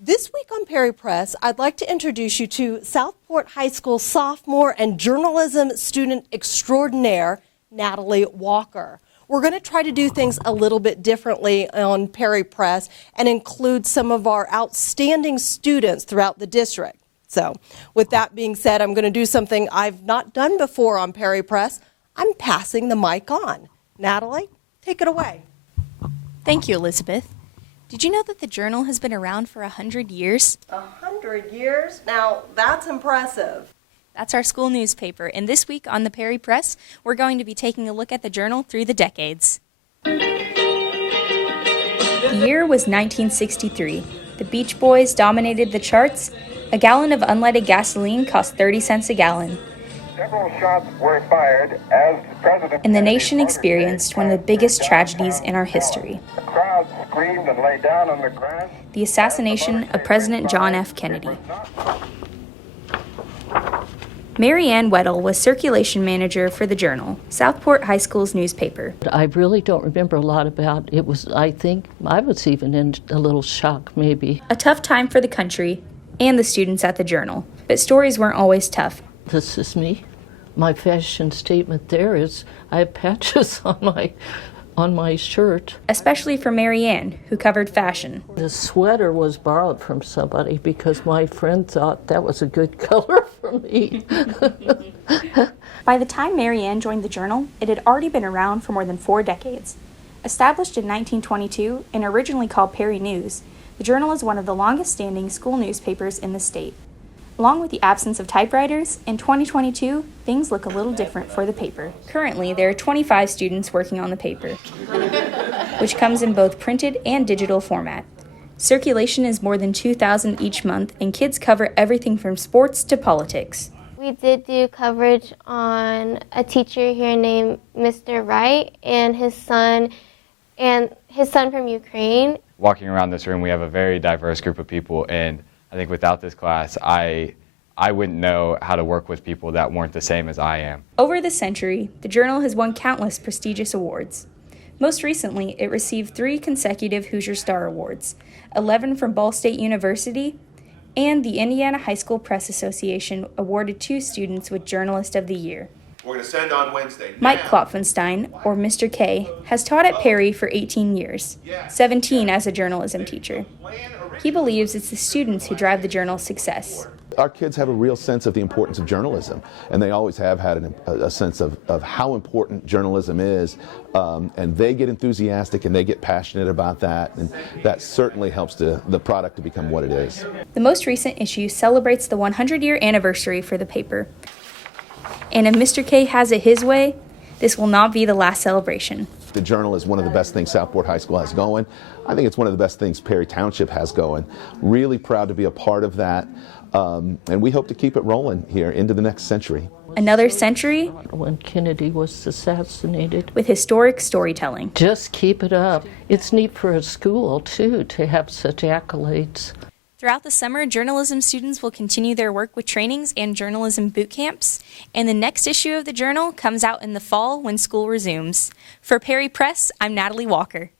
This week on Perry Press, I'd like to introduce you to Southport High School sophomore and journalism student extraordinaire, Natalie Walker. We're going to try to do things a little bit differently on Perry Press and include some of our outstanding students throughout the district. So, with that being said, I'm going to do something I've not done before on Perry Press. I'm passing the mic on. Natalie, take it away. Thank you, Elizabeth. Did you know that the Journal has been around for 100 years? 100 years? Now, that's impressive. That's our school newspaper, and this week on the Perry Press, we're going to be taking a look at the Journal through the decades. The year was 1963. The Beach Boys dominated the charts. A gallon of unleaded gasoline cost 30 cents a gallon. Several shots were fired as President And the nation experienced one of the biggest tragedies in our history. The crowd screamed and lay down on the grass. The assassination of President John F. Kennedy. Mary Ann Weddle was circulation manager for the Journal, Southport High School's newspaper. I really don't remember a lot about it. I think I was even in a little shock, maybe. A tough time for the country and the students at the Journal, but stories weren't always tough. This is me. My fashion statement there is I have patches on my shirt. Especially for Mary Ann, who covered fashion. The sweater was borrowed from somebody because my friend thought that was a good color for me. By the time Mary Ann joined the Journal, it had already been around for more than 4 decades. Established in 1922 and originally called Perry News, the Journal is one of the longest-standing school newspapers in the state. Along with the absence of typewriters, in 2022, things look a little different for the paper. Currently, there are 25 students working on the paper, which comes in both printed and digital format. Circulation is more than 2,000 each month, and kids cover everything from sports to politics. We did do coverage on a teacher here named Mr. Wright and his son from Ukraine. Walking around this room, we have a very diverse group of people, and I think without this class, I wouldn't know how to work with people that weren't the same as I am. Over the century, the Journal has won countless prestigious awards. Most recently, it received 3 consecutive Hoosier Star Awards, 11 from Ball State University, and the Indiana High School Press Association awarded 2 students with Journalist of the Year. We're going to send on Wednesday. Mike Klopfenstein, or Mr. K, has taught at Perry for 18 years, 17 as a journalism teacher. He believes it's the students who drive the Journal's success. Our kids have a real sense of the importance of journalism, and they always have had a sense of how important journalism is, and they get enthusiastic and they get passionate about that, and that certainly helps the product to become what it is. The most recent issue celebrates the 100-year anniversary for the paper. And if Mr. K has it his way, this will not be the last celebration. The Journal is one of the best things Southport High School has going. I think it's one of the best things Perry Township has going. Really proud to be a part of that, and we hope to keep it rolling here into the next century. Another century When Kennedy was assassinated. with historic storytelling. Just keep it up. It's neat for a school, too, to have such accolades. Throughout the summer, journalism students will continue their work with trainings and journalism boot camps, and the next issue of the Journal comes out in the fall when school resumes. For Perry Press, I'm Natalie Walker.